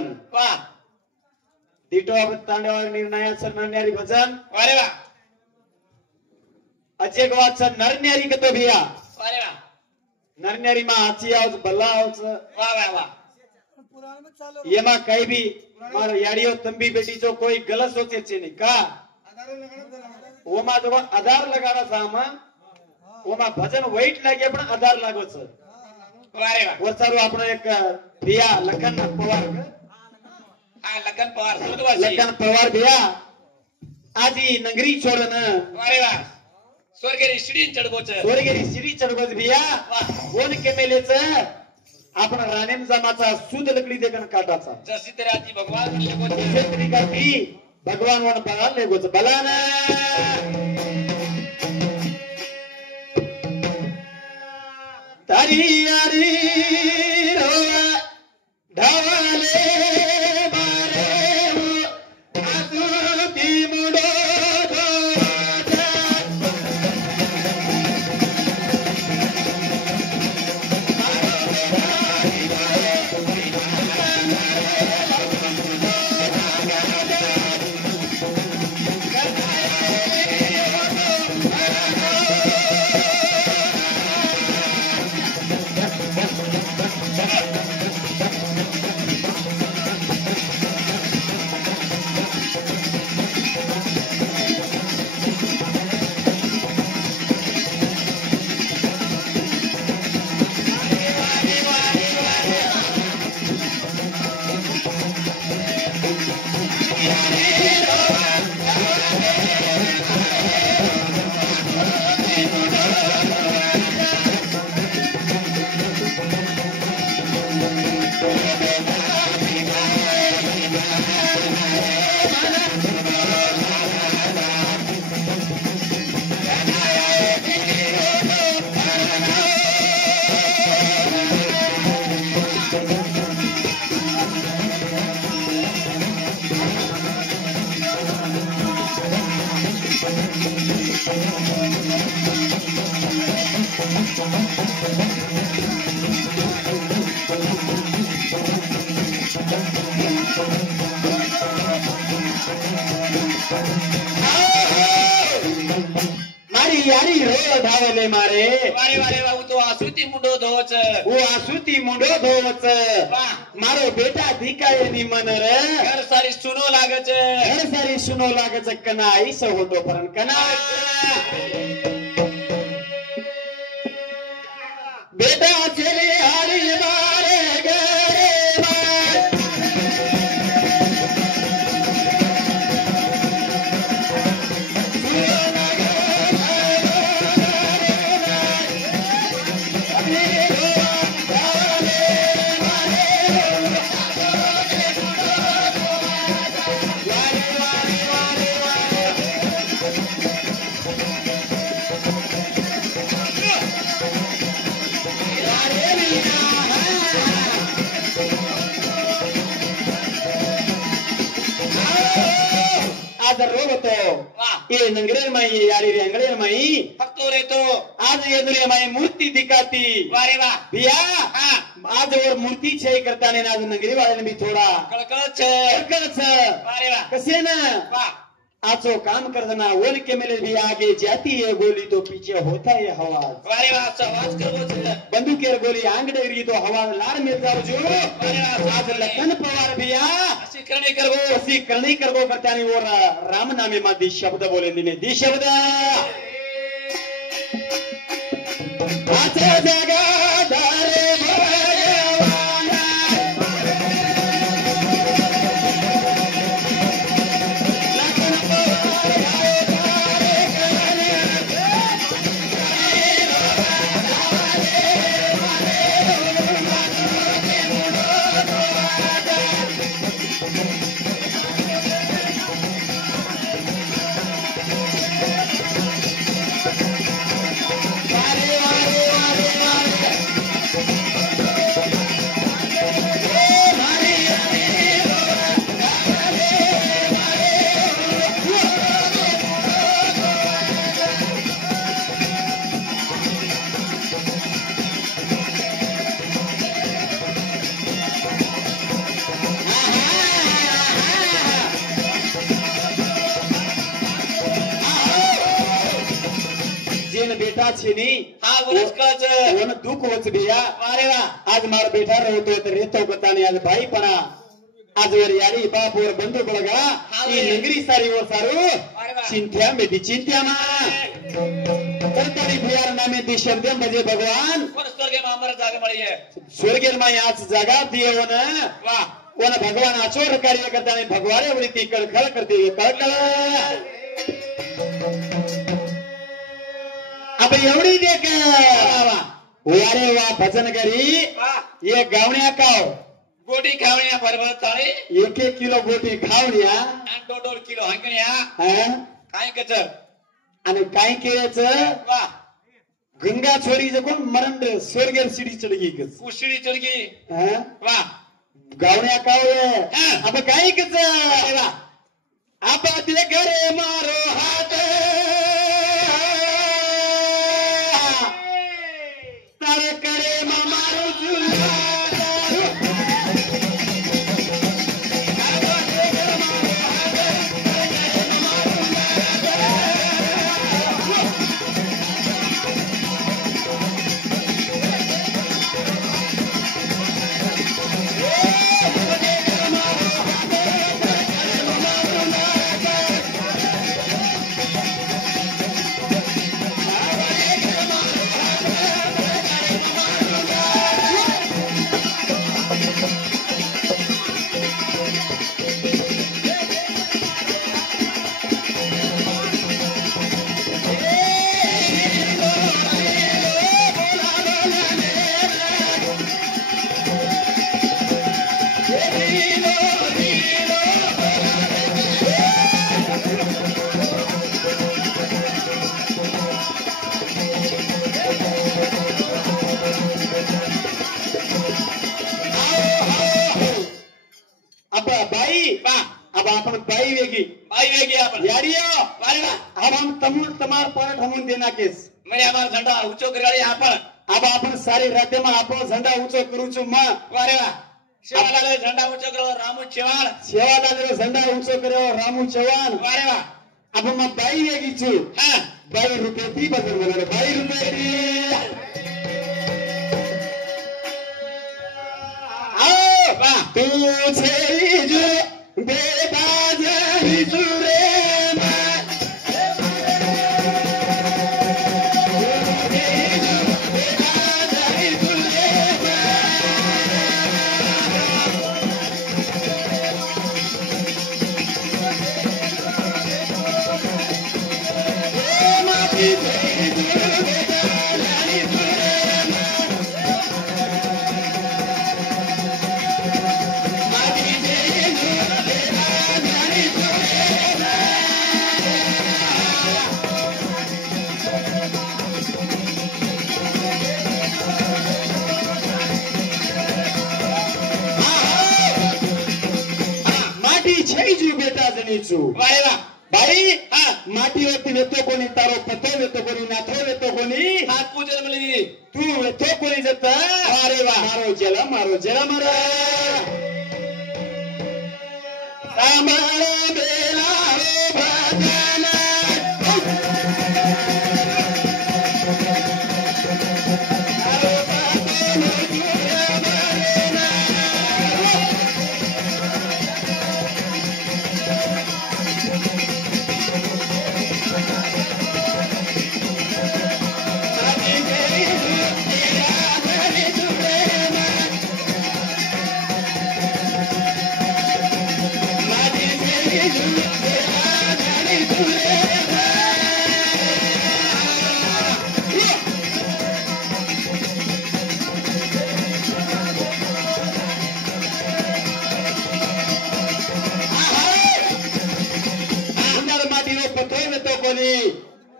भजन वाह दिटो तांडवार निर्णयाचं नरन्यारी भजन अरे वा अचे गवाचं नरन्यारी कतो भिया अरे वा नरन्यारी માં હાચી આવજ ભલા આવજ वाह वाह वाह એમાં કઈ બી મારો યાડીઓ તંબી બેટી જો કોઈ ગલત સોચે છે નહીં કા ઓમાં તો આધાર લગાડા સામા ઓમાં ભજન વેઇટ લાગે પણ આધાર લાગો છે अरे वा વરસારો આપણો એક भिया લખન પવાર આ લગન પવાર સુરતવાસી લખન પવાર भिया આજી નગરી છોડન अरे वा स्वर्गेरी शिडी चढबो छ स्वर्गेरी शिडी चढबो भिया कोण केमेलेच आपण राणेम जमाचा सुद लकडी देखन काटाचा जसी ते राती भगवान लेगो छ क्षेत्री का भी भगवान वन बघा लेगो छ बलाना तारी यारी रोवा ढावाले मारे आसुती मुडो मारी यारी रो धावले मारे वारे वारे वाह तो आसुती मुंडो धोच वो आसुती मुंडो धोवच वाह मारो बेटा धिकाये नि मन रे घर सारी सुनो लागे छ घर सारी सुनो लागे छ कना ऐसो होतो परन कना बेटा चले हारी मारे गरे आज रोग तो वाह ये नंगरेर माई यारी रे अंगरेर माई फक्तो रे तो आज ये दुनिया माई मूर्ति दिखाती वारे वाह भिया हां आज और मूर्ति छे करता ने आज नंगरी वाले ने भी थोड़ा कळकळ छ कळकळ छ वारे वाह कसे ना वाह आजो काम करना वन के मेले भी आगे जाती है गोली तो पीछे होता है हवा वारे वाह आवाज करबो छ बंदूकेर गोली आंगडे रही तो हवा लार में जाओ जो वारे वाह आज लखन पवार भिया अशी करणे करबो असी करणी करगो करता ने और राम नामे मा दी शब्द बोले दिने दी शब्द आचे जगा धारे भगवाना लखन पवार आए तारे करने वारे वारे वारे वारे बेटा छे नी હા વરસ કળચ ઓને દુઃખ વચ ભૈયા વારે વાહ आज मार बेटा रहो तो रेतो बताने आज भाई पना आज वर यारी बाप और बंधु बळगा ई नगरी सारी वर सारू चिंत्या बेटी चिंत्या मा तरतरी भैया नामे दी शब्द मजे भगवान પર સ્વર્ગમાં અમર જાગે મળી છે स्वर्गेर मा आज जगा दिए ओने વાહ ओने भगवान आचोर कार्य करता ने भगवाने वृत्ति कळकळ करते कळकळ अब एवढी देख वारे वा भजन करी વાહ ये गावण्या काव ગોટી ખાવણિયા ભરભર તાળી 1 किलो गोटी खावण्या અને 1.5 કિલો હંગણિયા हा કાઈ કચર आणि काय केल्याचं વાહ गंगा छोरी कोण मरंड स्वर्गेर सिडी चढगी कच ઉસળી ચડગી हा વાહ गावण्या काव हा. अब काय कच आपा ते घरे मारो हात तार करे मारो जुला अब आपण बाई वेगी ભાઈ વેગી આપણ यारियो વારે વાહ अब हम तमुल तमार पर ठमून देना केस મને અમાર ઝંડા ઊંચો કરાડી આપણ अब आपण सारी राज्य में आपणो झंडा ऊंचो करू छु मा વારે વાહ સેવાલાલે ઝંડા ઊંચો કરો રામુ ચેવાણ सेवादार झंडा ऊंचो कर्यो रामू चव्हाण વારે વાહ अब मैं बाई वेगी छु હા 22 रुपये थी बदल बोले 22 रुपये थी आओ વાહ तू छे जो बेटा जरी सुरे વારે વાહ भाई હા माटी वरती वेतो कोणी तारो पतो वेतो कोणी नाथो वेतो कोणी હાથ પૂજન મળી तू वेतो कोणी जत अरे वा मारो जेला मारा सामार बेला रो भजन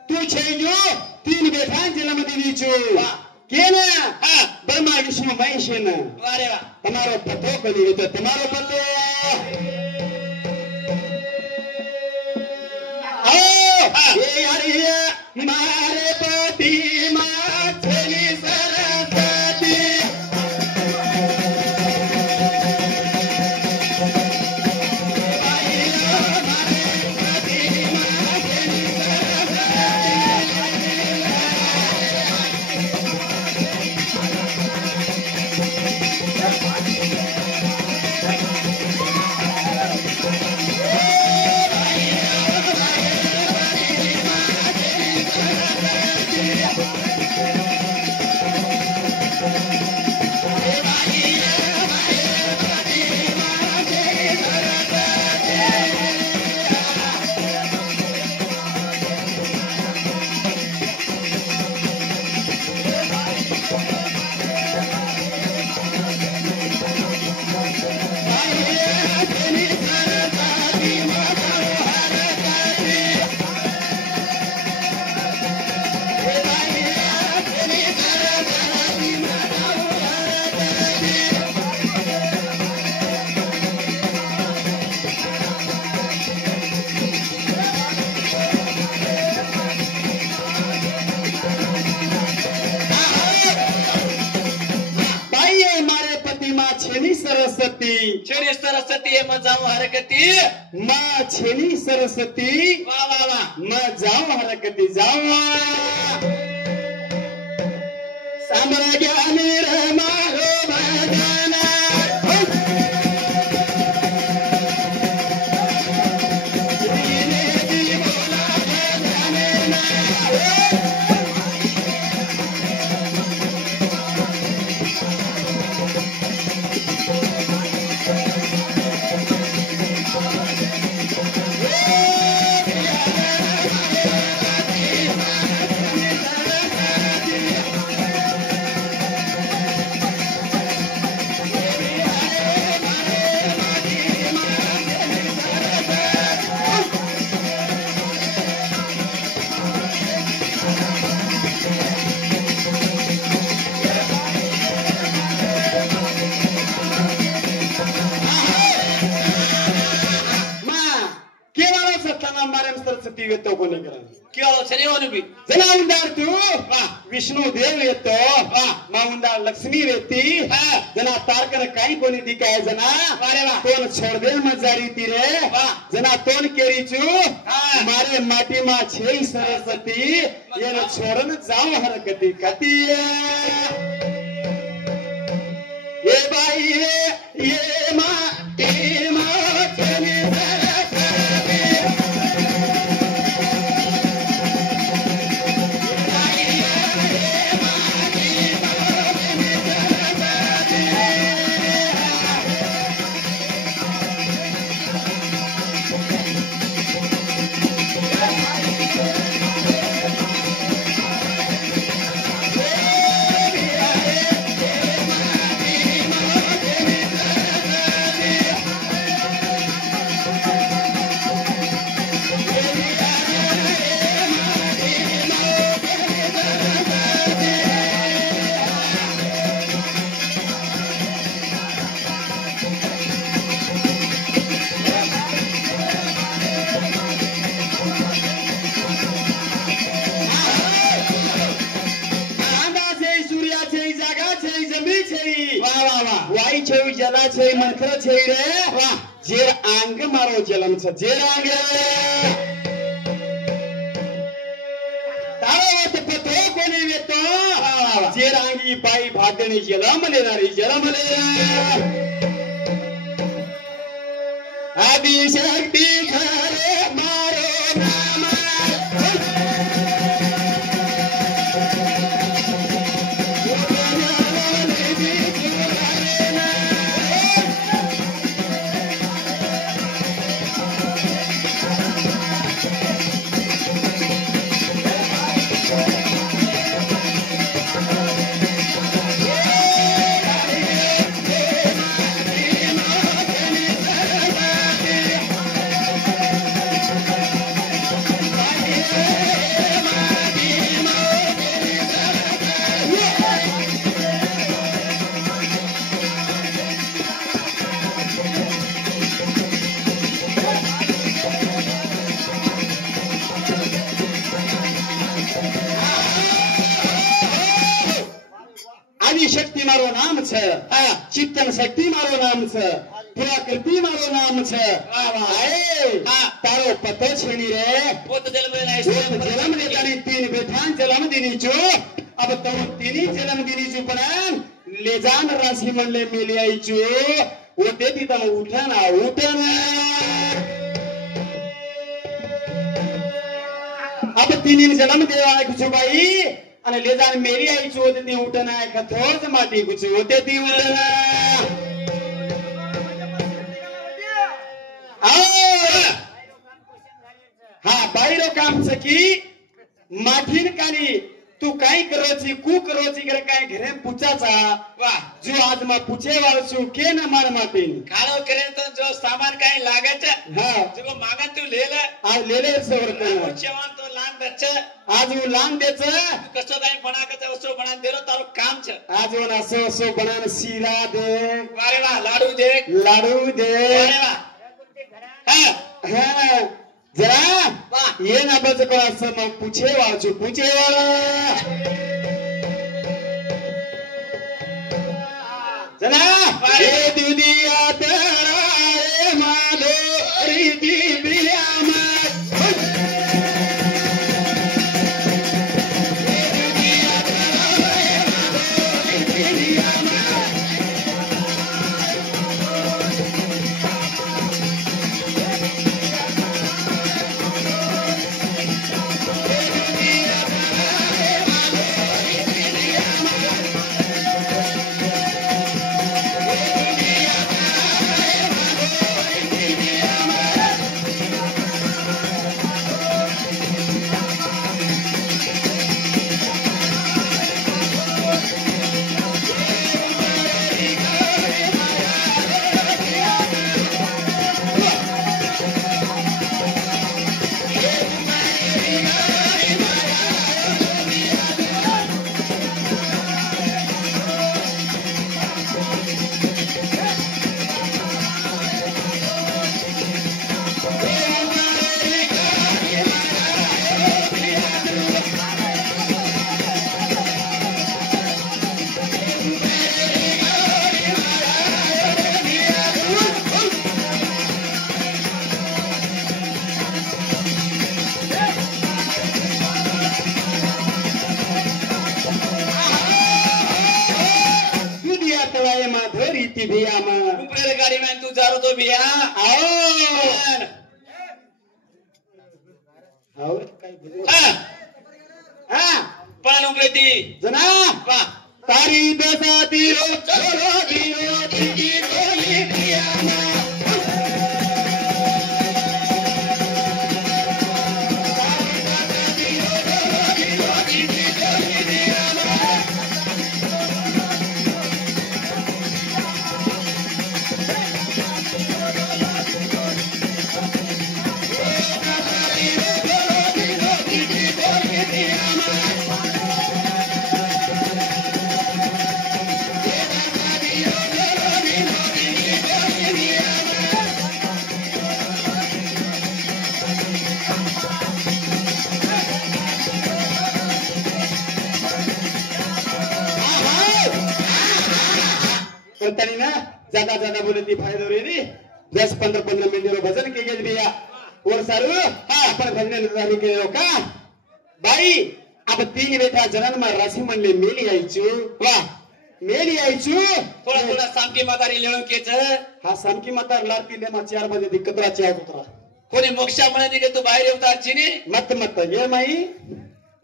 तू छेयो 3 बेटा जन्म दी छु केना ब्रह्मा विष्णु महेश ने વારે વાહ તમારો પતો કરી તો તમારો પતો आओ ये यारी मारे पति माछली सरस्वती सरस्वती छेडी सरस्वती म जाऊ हरकती मा छेनी सरस्वती वा वा वा म जाऊ हरकती जाऊ सांभळ ज्ञानी रे मारो भजना सरस्वती येतो कोणी केवळ शनिवारी जला उंडार तू विष्णू देव येतो मा उंडार लक्ष्मी येती जना तारकर काही कोणी दी काय जना तोन छोड़ दे मजारी तीरे जना तोन केरीचू मारे माटी मा छे सरस्वती ये न छोड़न जाओ हरकती कती ये बाई ये मा छेनी वाई छेवी जला छे मंत्र छे रे वाह जे आंग मारो जलम छ जे आंग तारो ते पतो कोणी येतो जे रांगी बाई भागणी जलम लेणारी जलम ले आदि शक्ती खरे मारो नाम शक्ति मारो नाम छ चित्तन शक्ति मारो नाम छ प्रकृति मारो नाम छ तारो पतो छेनी रे पोत जन्म देतानी तीन बेठान जन्म दिनी छु अब तुम तीनी जन्म दिनी छु पण ले जान राशि मंडले मिली आई छु वो देती तम उठना अब तीन जन्म देवा छु भाई અને લેજાન મેરી આઈ ચોદતી ઉઠના કથોજ માટી કુછ હોતેતી ઉઠના હા બાઈરો કામ છે કી માઠીન કાની तू काय करोची कू करोची करे काय घरे पूछाचा वाह जो आज मा पूछे वाळो छु के न मार माटीन खालो करे तो जो सामान काय लागे छे हां जो मागा तू ले ले आज ले ले सवर कर पूछेवान तो लान बेचे आज वो लान देच कसो काय बना के वस्तु बना देरो तारो काम छे आज वो ना सो बनान सीरा दे वारे वाह लाडू दे वारे वाह हां जरा वाह ये ना बज को असम पूछे वाळो पूछे वाळा जना ये दीदी ती भिया मग उपरे गाडी मॅन तू जारो तो बिया आओ आओ काय बोलू हा पण उपरे ती जना पा तारी बेसाती रो छोरो दियो ती गोली भिया मग करतानी ना ज्यादा ज्यादा बोले ती फायदा रे नी 10-15 मिनिट रो भजन के गेल बिया और सारू हा आपण भजन निर्धारी केलो का बाई अब तीन बेटा जनन में राशि म्हणले मेली आईचू वा मेली आईचू थोडा थोडा सामकी म्हातारी लेणून केच हा सामकी म्हातार लारती ले मा 4 बजे दी कतराची आ कुत्रा कोणी मोक्षा म्हणे की तू बाहेर येऊता चिनी मत मत ये माई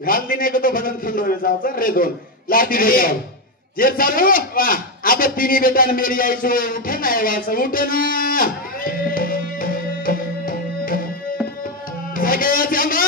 घाल दिने को तो भजन थंड हो जाओ रे दोन लाती दे जाओ जे चालू वा अब तीन बेटा ने मेरी आईचू उठे ना वास उठे ना जगे जमा